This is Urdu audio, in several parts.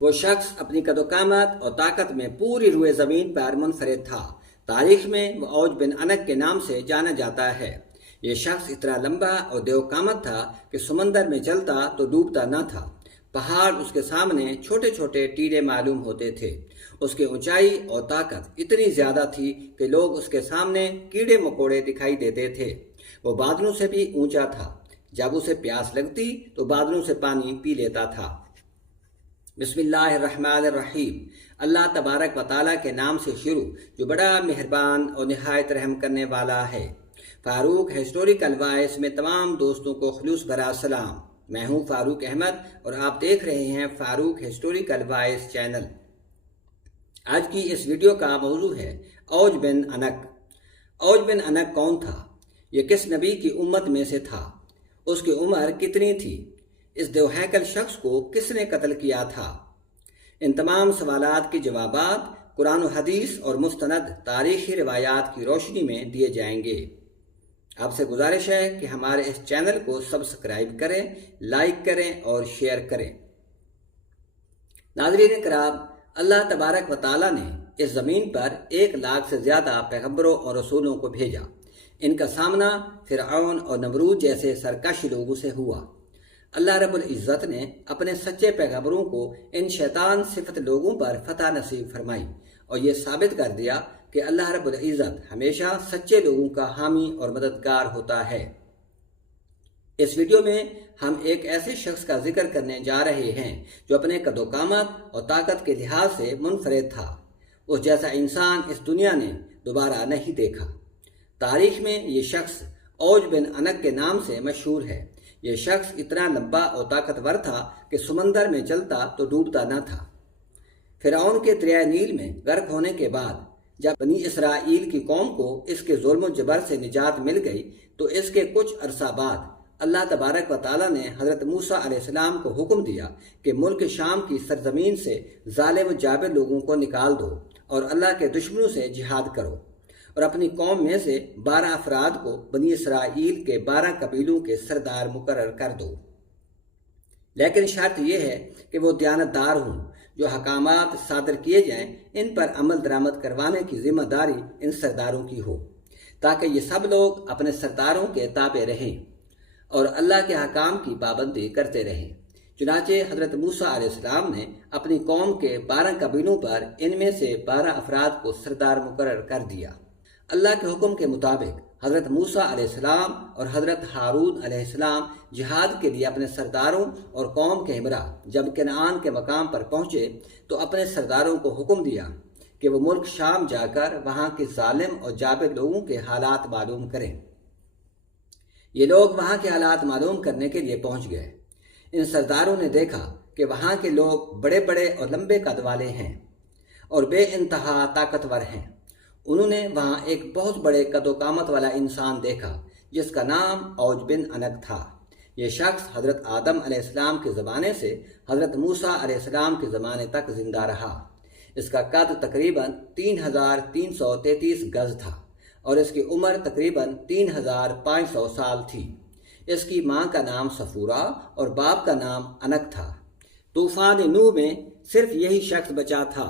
وہ شخص اپنی قدوقامت اور طاقت میں پوری روئے زمین پر منفرد تھا۔ تاریخ میں وہ اوج بن انق کے نام سے جانا جاتا ہے۔ یہ شخص اتنا لمبا اور دیوقامت تھا کہ سمندر میں چلتا تو ڈوبتا نہ تھا۔ پہاڑ اس کے سامنے چھوٹے چھوٹے ٹیلے معلوم ہوتے تھے۔ اس کی اونچائی اور طاقت اتنی زیادہ تھی کہ لوگ اس کے سامنے کیڑے مکوڑے دکھائی دیتے تھے۔ وہ بادلوں سے بھی اونچا تھا۔ جب اسے پیاس لگتی تو بادلوں سے پانی پی لیتا تھا۔ بسم اللہ الرحمن الرحیم۔ اللہ تبارک و تعالیٰ کے نام سے شروع جو بڑا مہربان اور نہایت رحم کرنے والا ہے۔ فاروق ہسٹوریکل وائس میں تمام دوستوں کو خلوص بھرا سلام۔ میں ہوں فاروق احمد اور آپ دیکھ رہے ہیں فاروق ہسٹوریکل وائس چینل۔ آج کی اس ویڈیو کا موضوع ہے اوج بن انق۔ اوج بن انق کون تھا؟ یہ کس نبی کی امت میں سے تھا؟ اس کی عمر کتنی تھی؟ اس دیوہیکل شخص کو کس نے قتل کیا تھا؟ ان تمام سوالات کے جوابات قرآن و حدیث اور مستند تاریخی روایات کی روشنی میں دیے جائیں گے۔ آپ سے گزارش ہے کہ ہمارے اس چینل کو سبسکرائب کریں، لائک کریں اور شیئر کریں۔ ناظرین کرام، اللہ تبارک و تعالیٰ نے اس زمین پر 1,00,000 سے زیادہ پیغمبروں اور رسولوں کو بھیجا۔ ان کا سامنا فرعون اور نمرود جیسے سرکش لوگوں سے ہوا۔ اللہ رب العزت نے اپنے سچے پیغمبروں کو ان شیطان صفت لوگوں پر فتح نصیب فرمائی اور یہ ثابت کر دیا کہ اللہ رب العزت ہمیشہ سچے لوگوں کا حامی اور مددگار ہوتا ہے۔ اس ویڈیو میں ہم ایک ایسے شخص کا ذکر کرنے جا رہے ہیں جو اپنے قدوقامت اور طاقت کے لحاظ سے منفرد تھا۔ اس جیسا انسان اس دنیا نے دوبارہ نہیں دیکھا۔ تاریخ میں یہ شخص اوج بن انق کے نام سے مشہور ہے۔ یہ شخص اتنا لمبا اور طاقتور تھا کہ سمندر میں چلتا تو ڈوبتا نہ تھا۔ فرعون کے دریائے نیل میں غرق ہونے کے بعد جب بنی اسرائیل کی قوم کو اس کے ظلم و جبر سے نجات مل گئی تو اس کے کچھ عرصہ بعد اللہ تبارک و تعالیٰ نے حضرت موسیٰ علیہ السلام کو حکم دیا کہ ملک شام کی سرزمین سے ظالم و جابر لوگوں کو نکال دو اور اللہ کے دشمنوں سے جہاد کرو، اور اپنی قوم میں سے 12 افراد کو بنی اسرائیل کے 12 قبیلوں کے سردار مقرر کر دو۔ لیکن شرط یہ ہے کہ وہ دیانتدار ہوں۔ جو حکامات صادر کیے جائیں ان پر عمل درآمد کروانے کی ذمہ داری ان سرداروں کی ہو، تاکہ یہ سب لوگ اپنے سرداروں کے تابع رہیں اور اللہ کے حکام کی پابندی کرتے رہیں۔ چنانچہ حضرت موسیٰ علیہ السلام نے اپنی قوم کے 12 قبیلوں پر ان میں سے 12 افراد کو سردار مقرر کر دیا۔ اللہ کے حکم کے مطابق حضرت موسیٰ علیہ السلام اور حضرت ہارون علیہ السلام جہاد کے لیے اپنے سرداروں اور قوم کے ہمراہ جب کنعان کے مقام پر پہنچے تو اپنے سرداروں کو حکم دیا کہ وہ ملک شام جا کر وہاں کے ظالم اور جابر لوگوں کے حالات معلوم کریں۔ یہ لوگ وہاں کے حالات معلوم کرنے کے لیے پہنچ گئے۔ ان سرداروں نے دیکھا کہ وہاں کے لوگ بڑے بڑے اور لمبے قد والے ہیں اور بے انتہا طاقتور ہیں۔ انہوں نے وہاں ایک بہت بڑے قدوقامت والا انسان دیکھا جس کا نام اوج بن انق تھا۔ یہ شخص حضرت آدم علیہ السلام کے زمانے سے حضرت موسیٰ علیہ السلام کے زمانے تک زندہ رہا۔ اس کا قد تقریباً 3,333 گز تھا اور اس کی عمر تقریباً 3,500 سال تھی۔ اس کی ماں کا نام صفورہ اور باپ کا نام انق تھا۔ طوفان نوح میں صرف یہی شخص بچا تھا۔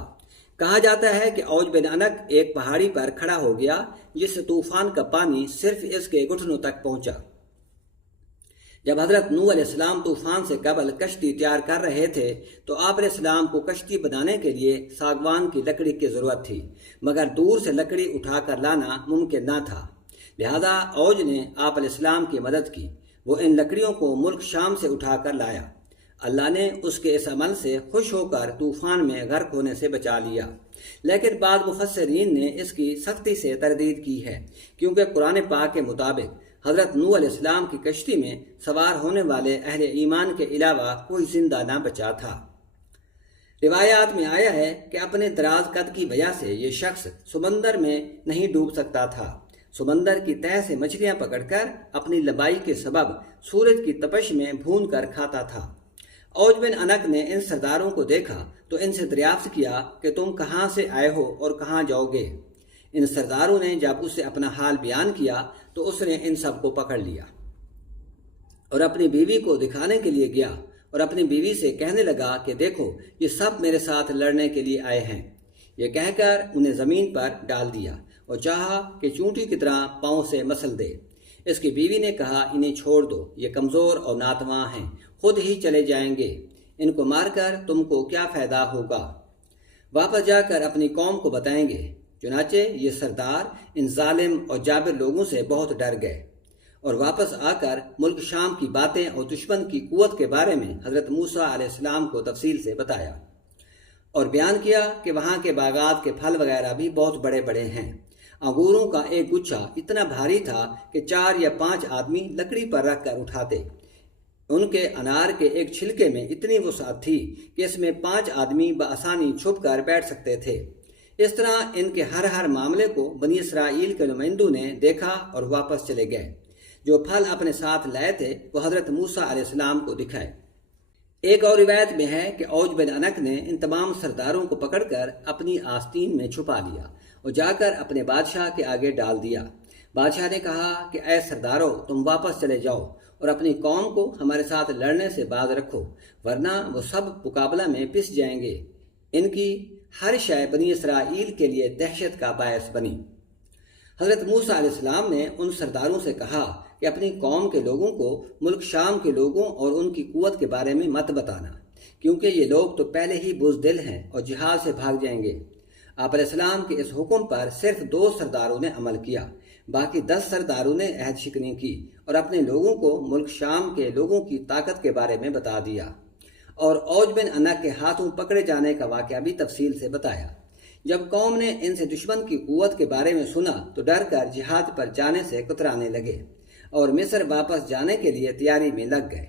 کہا جاتا ہے کہ اوج بن انق ایک پہاڑی پر کھڑا ہو گیا جس سے طوفان کا پانی صرف اس کے گھٹنوں تک پہنچا۔ جب حضرت نوح علیہ السلام طوفان سے قبل کشتی تیار کر رہے تھے تو آپ علیہ السلام کو کشتی بنانے کے لیے ساگوان کی لکڑی کی ضرورت تھی، مگر دور سے لکڑی اٹھا کر لانا ممکن نہ تھا۔ لہذا اوج نے آپ علیہ السلام کی مدد کی۔ وہ ان لکڑیوں کو ملک شام سے اٹھا کر لایا۔ اللہ نے اس کے اس عمل سے خوش ہو کر طوفان میں غرق ہونے سے بچا لیا۔ لیکن بعض مفسرین نے اس کی سختی سے تردید کی ہے، کیونکہ قرآن پاک کے مطابق حضرت نوح علیہ السلام کی کشتی میں سوار ہونے والے اہل ایمان کے علاوہ کوئی زندہ نہ بچا تھا۔ روایات میں آیا ہے کہ اپنے دراز قد کی وجہ سے یہ شخص سمندر میں نہیں ڈوب سکتا تھا۔ سمندر کی تہہ سے مچھلیاں پکڑ کر اپنی لمبائی کے سبب سورج کی تپش میں بھون کر کھاتا تھا۔ اوج بن انق نے ان سرداروں کو دیکھا تو ان سے دریافت کیا کہ تم کہاں سے آئے ہو اور کہاں جاؤ گے؟ ان سرداروں نے جب اسے اپنا حال بیان کیا تو اس نے ان سب کو پکڑ لیا اور اپنی بیوی کو دکھانے کے لیے گیا اور اپنی بیوی سے کہنے لگا کہ دیکھو یہ سب میرے ساتھ لڑنے کے لیے آئے ہیں۔ یہ کہہ کر انہیں زمین پر ڈال دیا اور چاہا کہ چونٹی کی طرح پاؤں سے مسل دے۔ اس کی بیوی نے کہا انہیں چھوڑ دو، یہ کمزور اور ناتواں ہیں، خود ہی چلے جائیں گے، ان کو مار کر تم کو کیا فائدہ ہوگا؟ واپس جا کر اپنی قوم کو بتائیں گے۔ چنانچہ یہ سردار ان ظالم اور جابر لوگوں سے بہت ڈر گئے اور واپس آ کر ملک شام کی باتیں اور دشمن کی قوت کے بارے میں حضرت موسیٰ علیہ السلام کو تفصیل سے بتایا اور بیان کیا کہ وہاں کے باغات کے پھل وغیرہ بھی بہت بڑے بڑے ہیں۔ انگوروں کا ایک گچھا اتنا بھاری تھا کہ 4 یا 5 آدمی لکڑی پر رکھ کر اٹھاتے۔ ان کے انار کے ایک چھلکے میں اتنی وسعت تھی کہ اس میں 5 آدمی بآسانی چھپ کر بیٹھ سکتے تھے۔ اس طرح ان کے ہر معاملے کو بنی اسرائیل کے نمائندوں نے دیکھا اور واپس چلے گئے۔ جو پھل اپنے ساتھ لائے تھے وہ حضرت موسیٰ علیہ السلام کو دکھائے۔ ایک اور روایت میں ہے کہ اوج بن انک نے ان تمام سرداروں کو پکڑ کر اپنی آستین میں چھپا لیا اور جا کر اپنے بادشاہ کے آگے ڈال دیا۔ بادشاہ نے کہا کہ اے سرداروں، تم واپس چلے جاؤ اور اپنی قوم کو ہمارے ساتھ لڑنے سے باز رکھو، ورنہ وہ سب مقابلہ میں پس جائیں گے۔ ان کی ہر شے بنی اسرائیل کے لیے دہشت کا باعث بنی۔ حضرت موسیٰ علیہ السلام نے ان سرداروں سے کہا کہ اپنی قوم کے لوگوں کو ملک شام کے لوگوں اور ان کی قوت کے بارے میں مت بتانا، کیونکہ یہ لوگ تو پہلے ہی بزدل ہیں اور جہاد سے بھاگ جائیں گے۔ آپ علیہ السلام کے اس حکم پر صرف 2 سرداروں نے عمل کیا، باقی 10 سرداروں نے عہد شکنی کی اور اپنے لوگوں کو ملک شام کے لوگوں کی طاقت کے بارے میں بتا دیا اور اوج بن انک کے ہاتھوں پکڑے جانے کا واقعہ بھی تفصیل سے بتایا۔ جب قوم نے ان سے دشمن کی قوت کے بارے میں سنا تو ڈر کر جہاد پر جانے سے کترانے لگے اور مصر واپس جانے کے لیے تیاری میں لگ گئے۔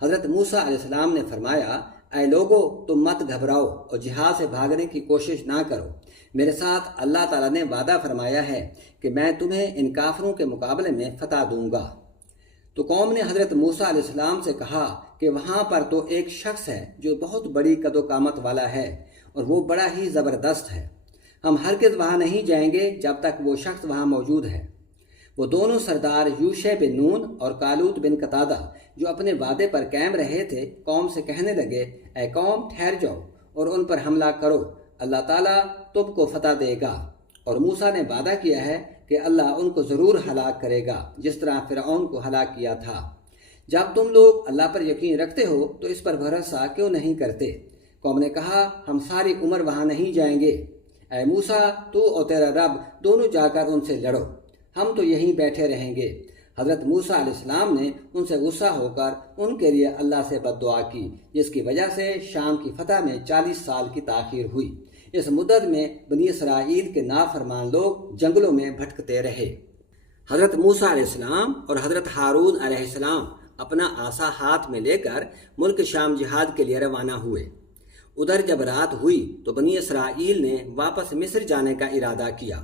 حضرت موسیٰ علیہ السلام نے فرمایا، اے لوگو، تم مت گھبراؤ اور جہاد سے بھاگنے کی کوشش نہ کرو۔ میرے ساتھ اللہ تعالیٰ نے وعدہ فرمایا ہے کہ میں تمہیں ان کافروں کے مقابلے میں فتح دوں گا۔ تو قوم نے حضرت موسیٰ علیہ السلام سے کہا کہ وہاں پر تو ایک شخص ہے جو بہت بڑی قد و قامت والا ہے اور وہ بڑا ہی زبردست ہے، ہم ہرگز وہاں نہیں جائیں گے جب تک وہ شخص وہاں موجود ہے۔ وہ دونوں سردار یوشع بن نون اور کالوت بن قتادہ جو اپنے وعدے پر قائم رہے تھے قوم سے کہنے لگے، اے قوم، ٹھہر جاؤ اور ان پر حملہ کرو، اللہ تعالیٰ تم کو فتح دے گا، اور موسیٰ نے وعدہ کیا ہے کہ اللہ ان کو ضرور ہلاک کرے گا جس طرح فرعون کو ہلاک کیا تھا۔ جب تم لوگ اللہ پر یقین رکھتے ہو تو اس پر بھروسہ کیوں نہیں کرتے؟ قوم نے کہا، ہم ساری عمر وہاں نہیں جائیں گے۔ اے موسیٰ، تو اور تیرا رب دونوں جا کر ان سے لڑو، ہم تو یہیں بیٹھے رہیں گے۔ حضرت موسیٰ علیہ السلام نے ان سے غصہ ہو کر ان کے لیے اللہ سے بد دعا کی، جس کی وجہ سے شام کی فتح میں 40 سال کی تاخیر ہوئی۔ اس مدت میں بنی اسرائیل کے نافرمان لوگ جنگلوں میں بھٹکتے رہے۔ حضرت موسیٰ علیہ السلام اور حضرت ہارون علیہ السلام اپنا عصا ہاتھ میں لے کر ملک شام جہاد کے لیے روانہ ہوئے۔ ادھر جب رات ہوئی تو بنی اسرائیل نے واپس مصر جانے کا ارادہ کیا۔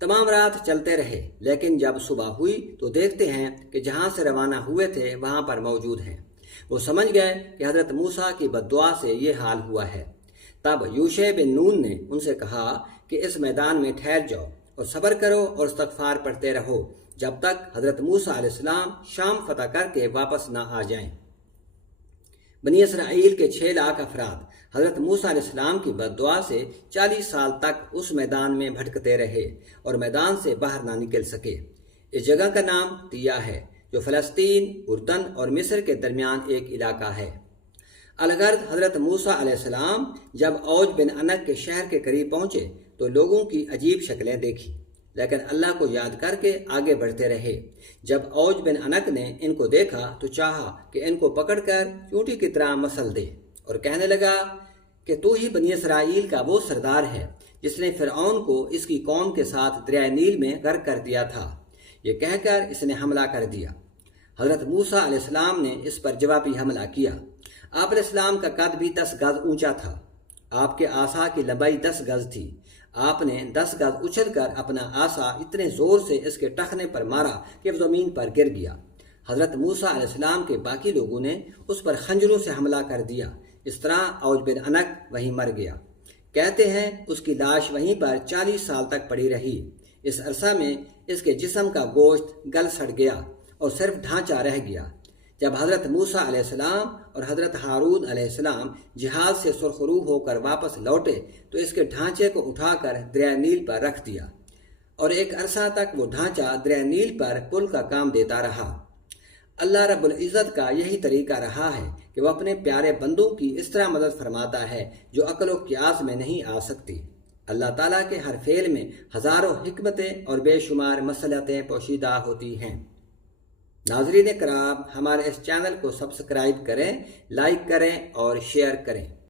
تمام رات چلتے رہے، لیکن جب صبح ہوئی تو دیکھتے ہیں کہ جہاں سے روانہ ہوئے تھے وہاں پر موجود ہیں۔ وہ سمجھ گئے کہ حضرت موسیٰ کی بد دعا سے یہ حال ہوا ہے۔ تب یوشع بن نون نے ان سے کہا کہ اس میدان میں ٹھہر جاؤ اور صبر کرو اور استغفار پڑھتے رہو جب تک حضرت موسیٰ علیہ السلام شام فتح کر کے واپس نہ آ جائیں۔ بنی اسرائیل کے 6 لاکھ افراد حضرت موسیٰ علیہ السلام کی بد دعا سے 40 سال تک اس میدان میں بھٹکتے رہے اور میدان سے باہر نہ نکل سکے۔ اس جگہ کا نام تیہ ہے جو فلسطین، اردن اور مصر کے درمیان ایک علاقہ ہے۔ الغرض حضرت موسیٰ علیہ السلام جب اوج بن انک کے شہر کے قریب پہنچے تو لوگوں کی عجیب شکلیں دیکھی، لیکن اللہ کو یاد کر کے آگے بڑھتے رہے۔ جب اوج بن انک نے ان کو دیکھا تو چاہا کہ ان کو پکڑ کر چونٹی کی طرح مسل دے اور کہنے لگا کہ تو ہی بنی اسرائیل کا وہ سردار ہے جس نے فرعون کو اس کی قوم کے ساتھ دریائے نیل میں غرق کر دیا تھا۔ یہ کہہ کر اس نے حملہ کر دیا۔ حضرت موسیٰ علیہ السلام نے اس پر جوابی حملہ کیا۔ آپ علیہ السلام کا قد بھی 10 گز اونچا تھا۔ آپ کے عصا کی لمبائی 10 گز تھی۔ آپ نے 10 گز اچھل کر اپنا عصا اتنے زور سے اس کے ٹخنے پر مارا کہ وہ زمین پر گر گیا۔ حضرت موسیٰ علیہ السلام کے باقی لوگوں نے اس پر خنجروں سے حملہ کر دیا۔ اس طرح اوج بن انک وہیں مر گیا۔ کہتے ہیں اس کی لاش وہیں پر 40 سال تک پڑی رہی۔ اس عرصہ میں اس کے جسم کا گوشت گل سڑ گیا اور صرف ڈھانچہ رہ گیا۔ جب حضرت موسیٰ علیہ السلام اور حضرت ہارون علیہ السلام جہاز سے سرخرو ہو کر واپس لوٹے تو اس کے ڈھانچے کو اٹھا کر دریائے نیل پر رکھ دیا، اور ایک عرصہ تک وہ ڈھانچہ دریائے نیل پر پل کا کام دیتا رہا۔ اللہ رب العزت کا یہی طریقہ رہا ہے کہ وہ اپنے پیارے بندوں کی اس طرح مدد فرماتا ہے جو عقل و قیاس میں نہیں آ سکتی۔ اللہ تعالیٰ کے ہر فعل میں ہزاروں حکمتیں اور بے شمار مصلحتیں پوشیدہ ہوتی ہیں۔ ناظرین کرام، ہمارے اس چینل کو سبسکرائب کریں، لائک کریں اور شیئر کریں۔